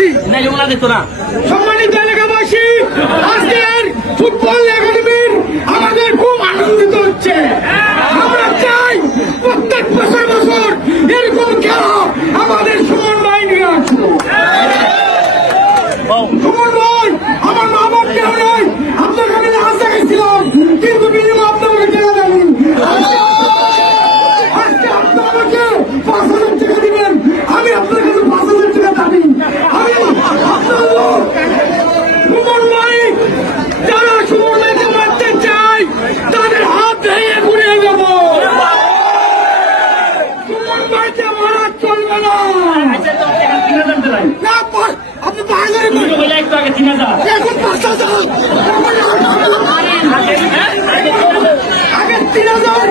করছি না ওগুলা দেখতো না। সম্মানিত এলাকাবাসী, আজকের ফুটবল একাডেমির আমাদের খুব আনন্দিত হচ্ছে। আমরা চাই প্রত্যেক বছর বছর এরকম খেলা আমাদের সুমন ভাই নিয়ে আসবো। সুমন ভাই আমার মা বাপ কেউ নেই, আপনার কাছে আশা গেছিলাম, কিন্তু বিনিময় আপনাকে কেনা দেয়নি। আজকে আপনি আমাকে 5,000 টাকা দিবেন, আমি আপনার কাছে 5,000 টাকা দাবি। আমি আপনার লোক সুমন ভাই, যারা সুমন ভাইকে মারতে চায় তাদের হাত ভেঙে ঘুরিয়ে দেব। সুমন ভাইকে মারা চলবে না। আচ্ছা তো এখন 3,000 দেলাই। না, আপনি 5,000 দুটো বলে একটু আগে 3,000। এখন 5,000 আগে আগে 3,000